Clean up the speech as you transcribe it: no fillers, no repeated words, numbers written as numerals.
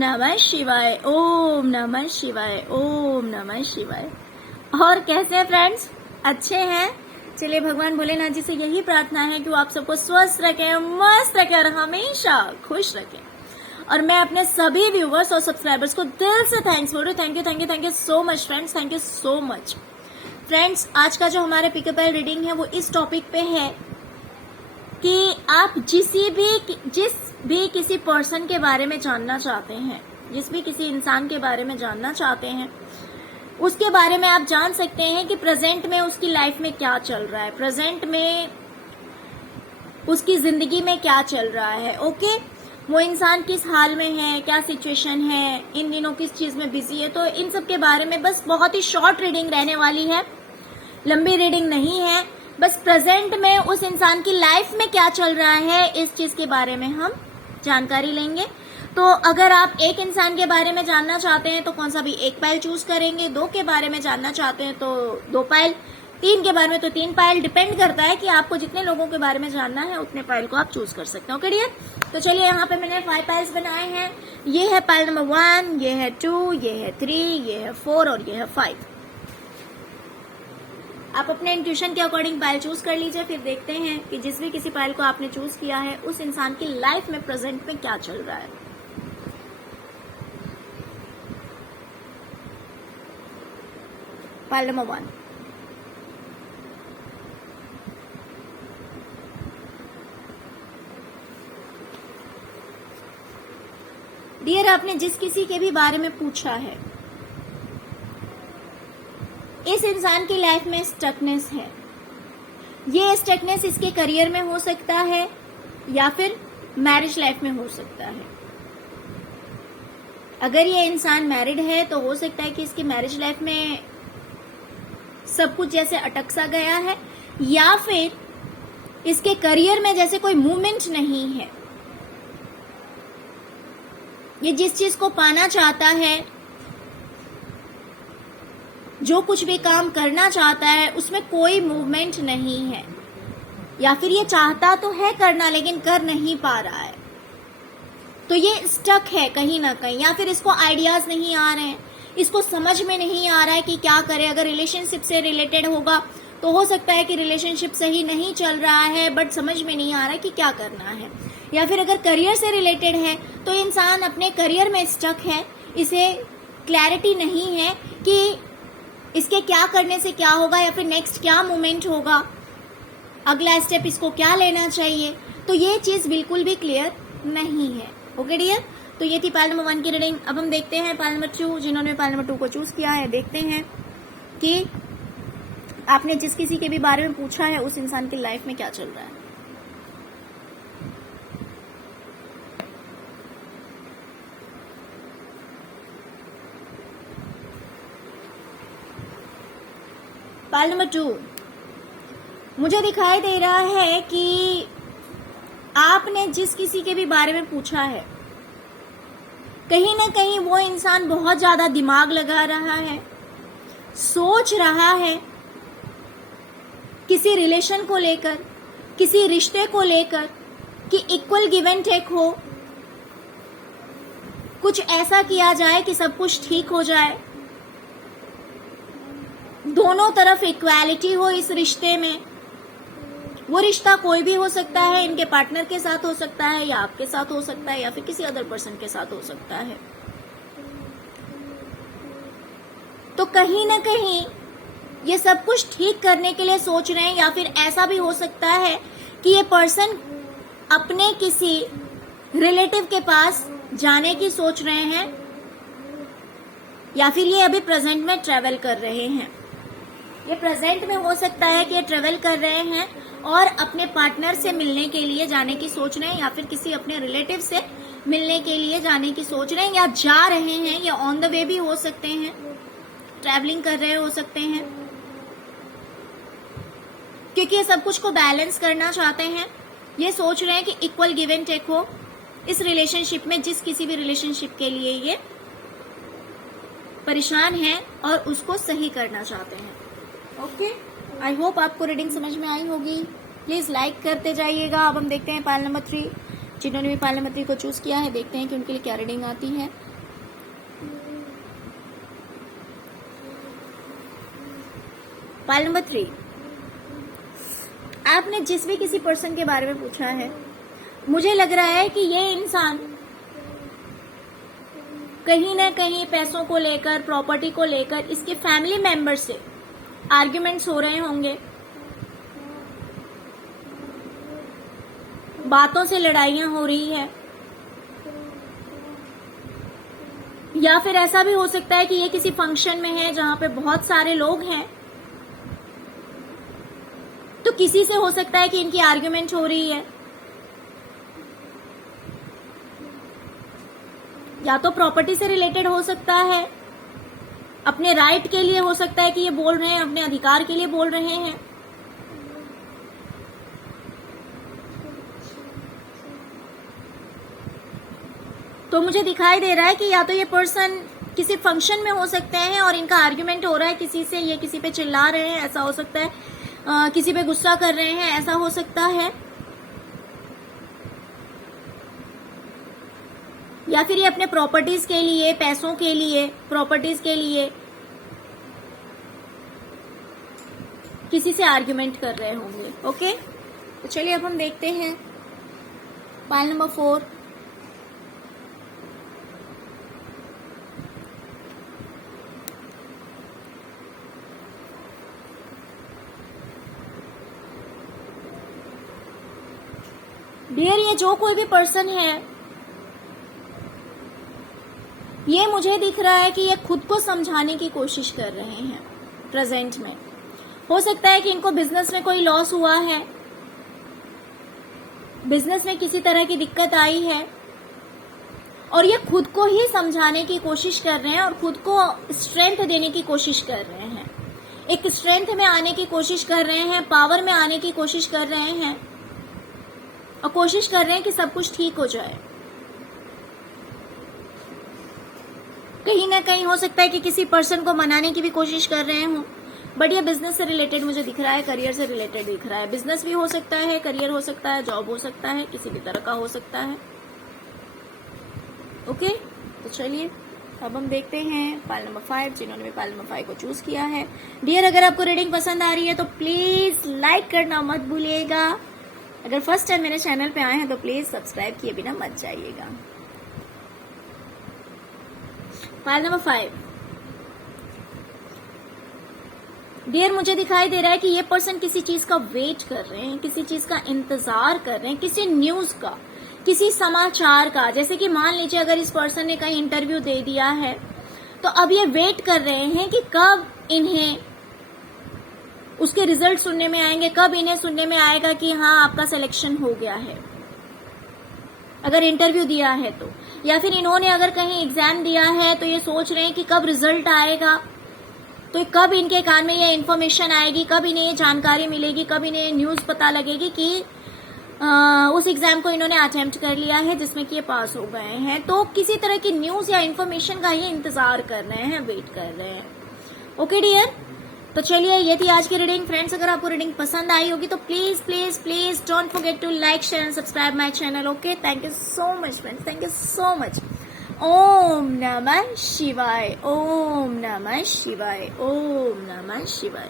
नमः शिवाय, ओम नमः शिवाय, ओम नमः शिवाय। और कैसे हैं फ्रेंड्स? अच्छे हैं? चलिए भगवान भोलेनाथ जी से यही प्रार्थना है कि वो आप सबको स्वस्थ रखें, मस्त रखें और हमेशा खुश रखें। और मैं अपने सभी व्यूवर्स और सब्सक्राइबर्स को दिल से थैंक्स बोल रही हूँ। Thank you so much friends, thank you so much friends. आज का जो हमारे पिकअप एंड रीडिंग है वो इस टॉपिक पे है कि आप जिस भी किसी पर्सन के बारे में जानना चाहते हैं, जिस भी किसी इंसान के बारे में जानना चाहते हैं, उसके बारे में आप जान सकते हैं कि प्रेजेंट में उसकी लाइफ में क्या चल रहा है, प्रेजेंट में उसकी जिंदगी में क्या चल रहा है। ओके, वो इंसान किस हाल में है, क्या सिचुएशन है, इन दिनों किस चीज में बिजी है। तो इन सब के बारे में बस बहुत ही शॉर्ट रीडिंग रहने वाली है, लंबी रीडिंग नहीं है। बस प्रेजेंट में उस इंसान की लाइफ में क्या चल रहा है, इस चीज के बारे में हम जानकारी लेंगे। तो अगर आप एक इंसान के बारे में जानना चाहते हैं तो कौन सा भी एक पाइल चूज करेंगे, दो के बारे में जानना चाहते हैं तो दो पाइल, तीन के बारे में तो तीन पाइल। डिपेंड करता है कि आपको जितने लोगों के बारे में जानना है उतने पाइल को आप चूज कर सकते हो। ओके डियर, तो चलिए यहाँ पे मैंने 5 पाइल्स बनाए हैं। ये है पाइल नंबर 1, ये है 2, ये है 3, ये है 4 और ये है 5। आप अपने इंट्यूशन के अकॉर्डिंग पाइल चूज कर लीजिए। फिर देखते हैं कि जिस भी किसी पाइल को आपने चूज किया है उस इंसान की लाइफ में प्रेजेंट में क्या चल रहा है। पाइल नंबर 1, डियर, आपने जिस किसी के भी बारे में पूछा है, इस इंसान की लाइफ में स्टकनेस है। ये स्टकनेस इसके करियर में हो सकता है या फिर मैरिज लाइफ में हो सकता है। अगर ये इंसान मैरिड है तो हो सकता है कि इसकी मैरिज लाइफ में सब कुछ जैसे अटक सा गया है, या फिर इसके करियर में जैसे कोई मूवमेंट नहीं है। ये जिस चीज को पाना चाहता है, जो कुछ भी काम करना चाहता है, उसमें कोई मूवमेंट नहीं है, या फिर ये चाहता तो है करना लेकिन कर नहीं पा रहा है। तो ये स्टक है कहीं ना कहीं, या फिर इसको आइडियाज नहीं आ रहे हैं, इसको समझ में नहीं आ रहा है कि क्या करे। अगर रिलेशनशिप से रिलेटेड होगा तो हो सकता है कि रिलेशनशिप सही नहीं चल रहा है बट समझ में नहीं आ रहा है कि क्या करना है। या फिर अगर करियर से रिलेटेड है तो इंसान अपने करियर में स्टक है, इसे क्लैरिटी नहीं है कि इसके क्या करने से क्या होगा, या फिर नेक्स्ट क्या मूवमेंट होगा, अगला स्टेप इसको क्या लेना चाहिए। तो ये चीज बिल्कुल भी क्लियर नहीं है। ओके डियर, तो ये थी पाइल नंबर 1 की रीडिंग। अब हम देखते हैं पाइल नंबर 2। जिन्होंने पाइल नंबर 2 को चूज किया है, देखते हैं कि आपने जिस किसी के भी बारे में पूछा है उस इंसान की लाइफ में क्या चल रहा है। पाइल नंबर 2, मुझे दिखाई दे रहा है कि आपने जिस किसी के भी बारे में पूछा है, कहीं ना कहीं वो इंसान बहुत ज्यादा दिमाग लगा रहा है, सोच रहा है किसी रिलेशन को लेकर, किसी रिश्ते को लेकर कि इक्वल गिव एंड टेक हो, कुछ ऐसा किया जाए कि सब कुछ ठीक हो जाए, दोनों तरफ इक्वालिटी हो इस रिश्ते में। वो रिश्ता कोई भी हो सकता है, इनके पार्टनर के साथ हो सकता है, या आपके साथ हो सकता है, या फिर किसी अदर पर्सन के साथ हो सकता है। तो कहीं ना कहीं ये सब कुछ ठीक करने के लिए सोच रहे हैं, या फिर ऐसा भी हो सकता है कि ये पर्सन अपने किसी रिलेटिव के पास जाने की सोच रहे हैं, या फिर ये अभी प्रेजेंट में ट्रेवल कर रहे हैं। ये प्रेजेंट में हो सकता है कि ये ट्रेवल कर रहे हैं और अपने पार्टनर से मिलने के लिए जाने की सोच रहे हैं, या फिर किसी अपने रिलेटिव से मिलने के लिए जाने की सोच रहे हैं, या जा रहे हैं, या ऑन द वे भी हो सकते हैं, ट्रैवलिंग कर रहे हो सकते हैं, क्योंकि ये सब कुछ को बैलेंस करना चाहते हैं। ये सोच रहे हैं कि इक्वल गिव एंड टेक हो इस रिलेशनशिप में, जिस किसी भी रिलेशनशिप के लिए ये परेशान है और उसको सही करना चाहते हैं। ओके, आई होप आपको रीडिंग समझ में आई होगी। प्लीज लाइक करते जाइएगा। अब हम देखते हैं पाइल नंबर 3। जिन्होंने भी पाइल नंबर 3 को चूज किया है, देखते हैं कि उनके लिए क्या रीडिंग आती है। पाइल नंबर 3, आपने जिस भी किसी पर्सन के बारे में पूछा है, मुझे लग रहा है कि ये इंसान कहीं ना कहीं पैसों को लेकर, प्रॉपर्टी को लेकर इसके फैमिली मेंबर से आर्ग्यूमेंट्स हो रहे होंगे, बातों से लड़ाइयां हो रही है, या फिर ऐसा भी हो सकता है कि ये किसी फंक्शन में है जहां पे बहुत सारे लोग हैं, तो किसी से हो सकता है कि इनकी आर्ग्यूमेंट हो रही है, या तो प्रॉपर्टी से रिलेटेड हो सकता है, अपने राइट के लिए हो सकता है कि ये बोल रहे हैं, अपने अधिकार के लिए बोल रहे हैं। तो मुझे दिखाई दे रहा है कि या तो ये पर्सन किसी फंक्शन में हो सकते हैं और इनका आर्ग्यूमेंट हो रहा है किसी से, ये किसी पे चिल्ला रहे हैं, ऐसा हो सकता है, किसी पे गुस्सा कर रहे हैं, ऐसा हो सकता है, या फिर ये अपने प्रॉपर्टीज के लिए, पैसों के लिए, प्रॉपर्टीज के लिए किसी से आर्ग्यूमेंट कर रहे होंगे। ओके, तो चलिए अब हम देखते हैं पाइल नंबर 4। डियर, ये जो कोई भी पर्सन है, ये मुझे दिख रहा है कि ये खुद को समझाने की कोशिश कर रहे हैं प्रेजेंट में। हो सकता है कि इनको बिजनेस में कोई लॉस हुआ है, बिजनेस में किसी तरह की दिक्कत आई है, और ये खुद को ही समझाने की कोशिश कर रहे हैं और खुद को स्ट्रेंथ देने की कोशिश कर रहे हैं, एक स्ट्रेंथ में आने की कोशिश कर रहे हैं, पावर में आने की कोशिश कर रहे हैं, और कोशिश कर रहे हैं कि सब कुछ ठीक हो जाए। कहीं ना कहीं हो सकता है कि किसी पर्सन को मनाने की भी कोशिश कर रहे हो, बट ये बिजनेस से रिलेटेड मुझे दिख रहा है, करियर से रिलेटेड दिख रहा है। बिजनेस भी हो सकता है, करियर हो सकता है, जॉब हो सकता है, किसी भी तरह का हो सकता है। ओके, तो चलिए अब हम देखते हैं पाइल नंबर 5, जिन्होंने भी पाइल नंबर 5 को चूज किया है। डियर, अगर आपको रीडिंग पसंद आ रही है तो प्लीज लाइक करना मत भूलिएगा। अगर फर्स्ट टाइम मेरे चैनल पे आए हैं तो प्लीज सब्सक्राइब किए बिना मत जाइएगा। पाइल नंबर 5, डियर, मुझे दिखाई दे रहा है कि ये पर्सन किसी चीज का वेट कर रहे हैं, किसी चीज का इंतजार कर रहे हैं, किसी न्यूज का, किसी समाचार का। जैसे कि मान लीजिए अगर इस पर्सन ने कहीं इंटरव्यू दे दिया है तो अब ये वेट कर रहे हैं कि कब इन्हें उसके रिजल्ट सुनने में आएंगे, कब इन्हें सुनने में आएगा कि हाँ आपका सिलेक्शन हो गया है, अगर इंटरव्यू दिया है तो। या फिर इन्होंने अगर कहीं एग्जाम दिया है तो ये सोच रहे हैं कि कब रिजल्ट आएगा, तो कब इनके कान में ये इन्फॉर्मेशन आएगी, कब इन्हें ये जानकारी मिलेगी, कब इन्हें न्यूज पता लगेगी कि उस एग्जाम को इन्होंने अटेम्प्ट कर लिया है जिसमें कि ये पास हो गए हैं। तो किसी तरह की न्यूज या इन्फॉर्मेशन का ये इंतजार कर रहे हैं, वेट कर रहे हैं। ओके डियर, तो चलिए ये थी आज की रीडिंग। फ्रेंड्स, अगर आपको रीडिंग पसंद आई होगी तो please please please don't forget to like, share and subscribe my channel. Okay, thank you so much friends, thank you so much. ओम नमः शिवाय, ओम नमः शिवाय, ओम नमः शिवाय।